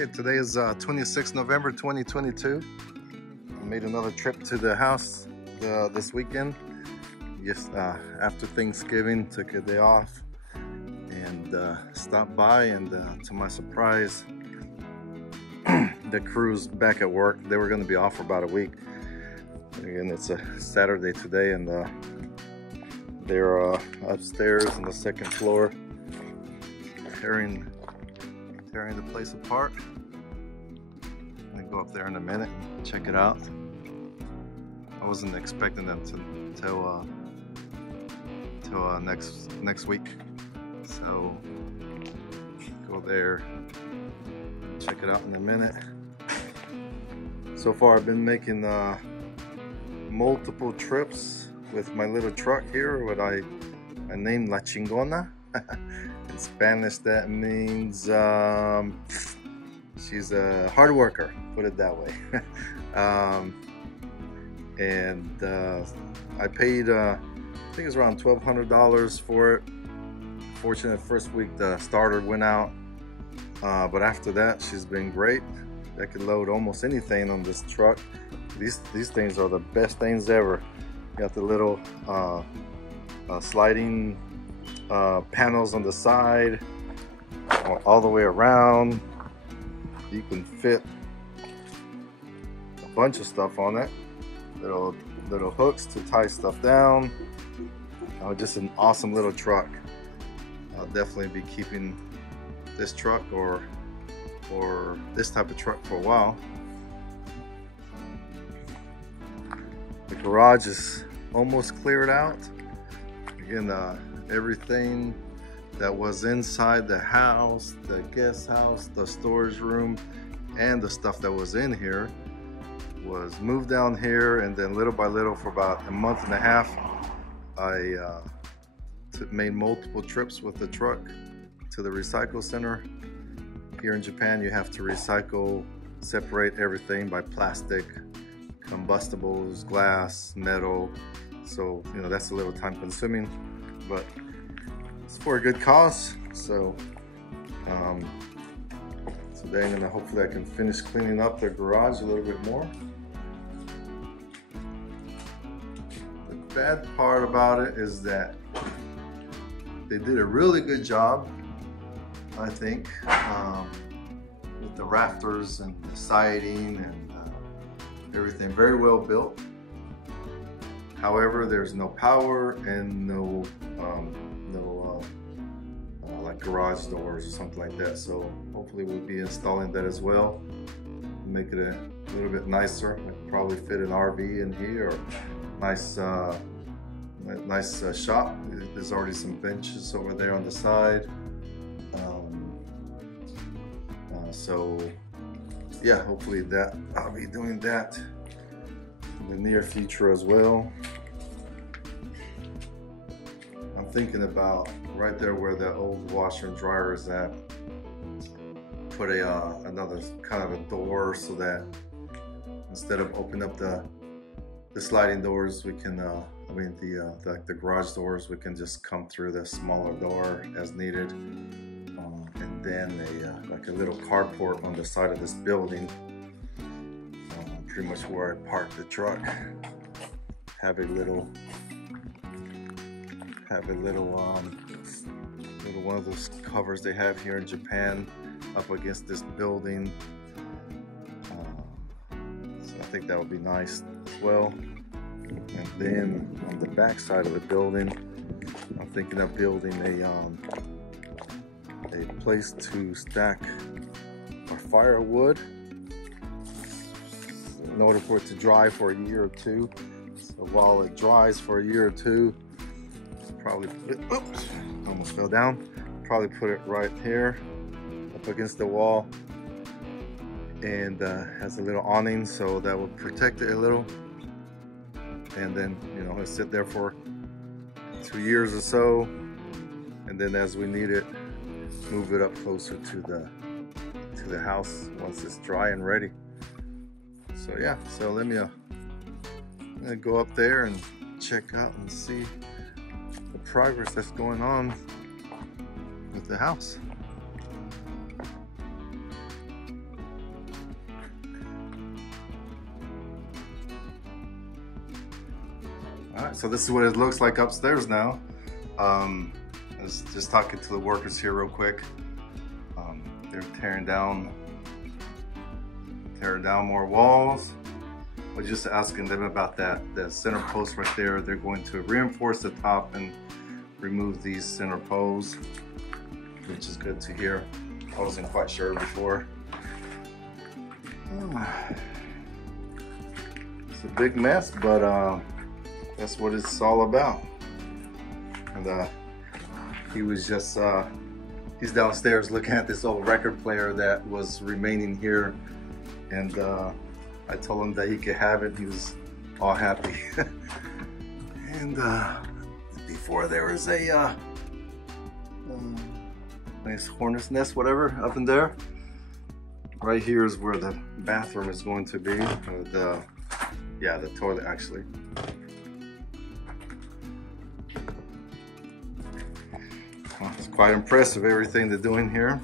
Okay, today is 26 November 2022. I made another trip to the house this weekend. Just after Thanksgiving, took a day off and stopped by, and to my surprise, the crew's back at work. They were going to be off for about a week. Again, it's a Saturday today, and they're upstairs on the second floor tearing the place apart. I'm gonna go up there in a minute and check it out. I wasn't expecting them till next week, so go there, check it out in a minute. So far I've been making multiple trips with my little truck here, what I named La Chingona. In Spanish that means she's a hard worker, put it that way. I paid I think it's around $1,200 for it. Fortunate first week the starter went out, but after that she's been great. I could load almost anything on this truck. These things are the best things ever. Got the little sliding panels on the side, all the way around. You can fit a bunch of stuff on it. Little hooks to tie stuff down. Just an awesome little truck. I'll definitely be keeping this truck or this type of truck for a while. The garage is almost cleared out. Again, everything that was inside the house, the guest house, the storage room, and the stuff that was in here was moved down here, and then little by little for about a month and a half I made multiple trips with the truck to the recycle center. Here in Japan you have to recycle, separate everything by plastic, combustibles, glass, metal, so you know that's a little time consuming, but it's for a good cause. So today hopefully I can finish cleaning up the garage a little bit more. The bad part about it is that they did a really good job, I think, with the rafters and the siding and everything. Very well built. However, there's no power and no like garage doors or something like that. So hopefully we'll be installing that as well, make it a little bit nicer. I could probably fit an RV in here, or nice shop. There's already some benches over there on the side. So yeah, hopefully that I'll be doing that in the near future as well. I'm thinking about right there where the old washer and dryer is at, put another kind of a door, so that instead of opening up the sliding doors, we can the garage doors, we can just come through the smaller door as needed. And then like a little carport on the side of this building, pretty much where I parked the truck. Have a little one of those covers they have here in Japan up against this building. So I think that would be nice as well. And then on the back side of the building, I'm thinking of building a place to stack our firewood in order for it to dry for a year or two. So while it dries for a year or two, probably put it, oops, almost fell down. Probably put it right here up against the wall, and has a little awning, so that will protect it a little. And then it'll sit there for 2 years or so, and then as we need it, move it up closer to the house once it's dry and ready. So yeah, so I'm gonna go up there and check out and see the progress that's going on with the house. All right, so this is what it looks like upstairs now. I was just talking to the workers here real quick. They're tearing down more walls. We're just asking them about that center post right there. They're going to reinforce the top and remove these center posts, which is good to hear. I wasn't quite sure before. It's a big mess, but that's what it's all about. And he was just he's downstairs looking at this old record player that was remaining here, and I told him that he could have it. He was all happy. And before there was a nice hornet's nest, whatever, up in there. Right here is where the bathroom is going to be. The toilet actually. Well, it's quite impressive everything they're doing here.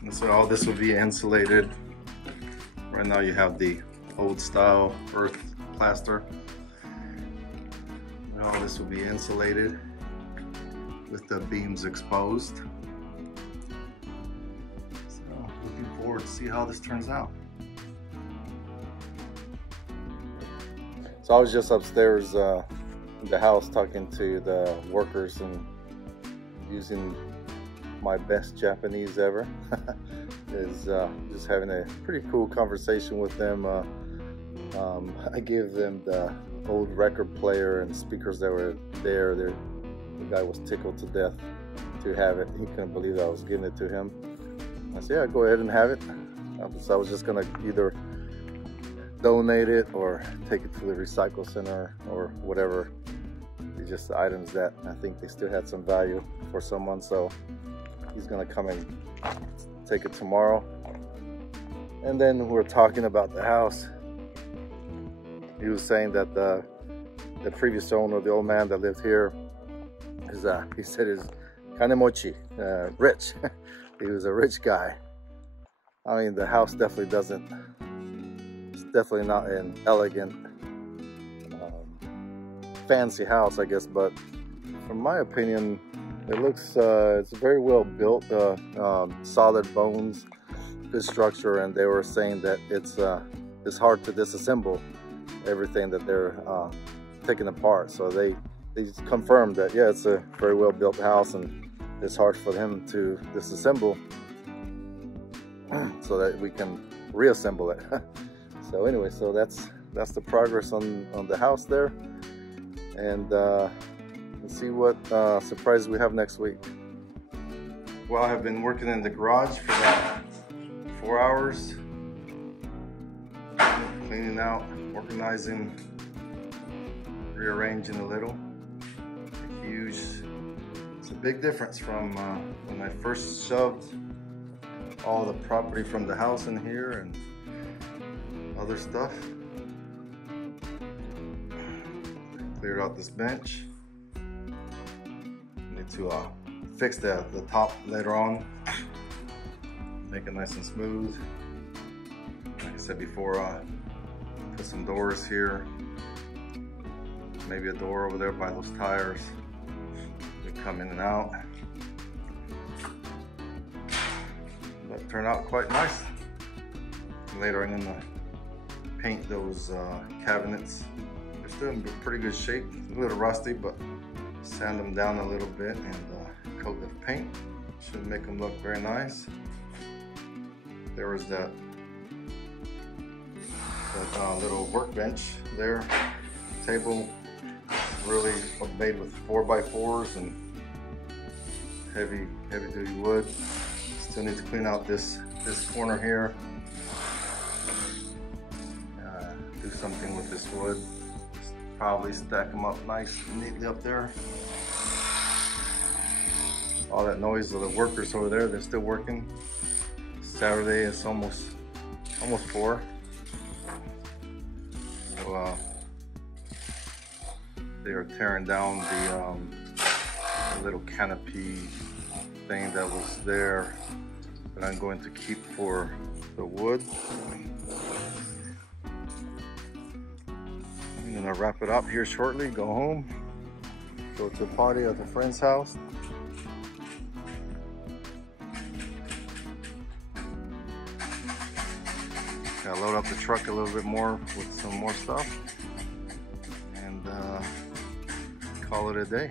And so all this will be insulated. Right now you have the old style earth plaster. And all this will be insulated with the beams exposed. So looking forward to see how this turns out. So I was just upstairs in the house talking to the workers and using my best Japanese ever. Is just having a pretty cool conversation with them. I gave them the old record player and speakers that were there. The guy was tickled to death to have it. He couldn't believe I was giving it to him. I said, yeah, go ahead and have it. So I was just gonna either donate it or take it to the recycle center or whatever. It's just the items that I think they still had some value for someone. So he's gonna come and take it tomorrow. And then we're talking about the house. He was saying that the previous owner, the old man that lived here, is he said is kanemochi, rich. He was a rich guy. I mean, the house definitely doesn't. It's definitely not an elegant, fancy house, I guess. But from my opinion, it looks it's very well built, solid bones, good structure, and they were saying that it's hard to disassemble everything that they're taking apart. So they just confirmed that, yeah, it's a very well built house and it's hard for them to disassemble so that we can reassemble it. So anyway, so that's the progress on the house there, and let's see what surprises we have next week. Well, I have been working in the garage for about 4 hours, cleaning out, organizing, rearranging a little. It's a big difference from when I first shoved all the property from the house in here and other stuff. Cleared out this bench. Need to fix the top later on, make it nice and smooth. Like I said before, put some doors here, maybe a door over there by those tires. They come in and out. That turned out quite nice. Later I'm gonna paint those cabinets. They're still in pretty good shape. A little rusty, but sand them down a little bit and coat the paint. Should make them look very nice. There was that little workbench there. Table really made with 4x4s and heavy duty wood. Still need to clean out this corner here. Do something with this wood. Probably stack them up nice and neatly up there. All that noise of the workers over there, they're still working. Saturday is almost 4. So they are tearing down the little canopy thing that was there that I'm going to keep for the wood. gonna wrap it up here shortly, go home, go to a party at a friend's house. Gotta load up the truck a little bit more with some more stuff and call it a day.